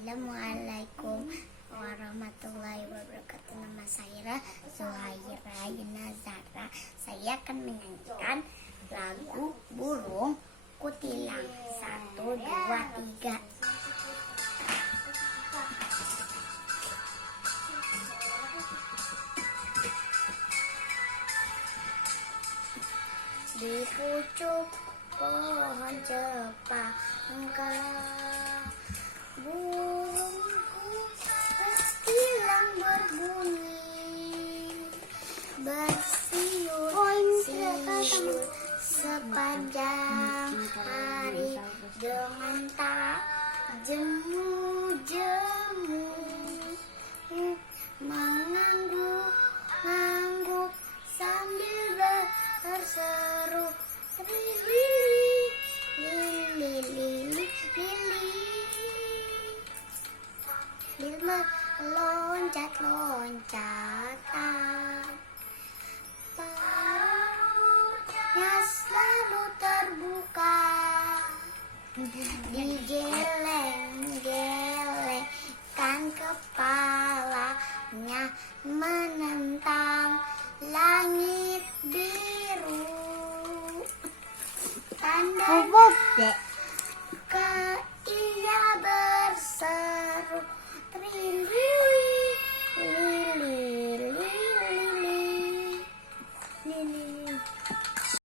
Assalamualaikum warahmatullahi wabarakatuh. Nama saya Zuhaira Yunazara. Saya akan menyanyikan lagu Burung Kutilang. 1, 2, 3. Di pucuk pohon cempaka burungku kutilang berbunyi, bersiul-siul sepanjang hari dengan tak jemu-jemu, mengangguk-angguk sambil berseru lili lili lili lili, meloncat-loncatan, perutnya selalu terbuka, digeleng-gelengkan kepalanya menentang langit biru. Tanda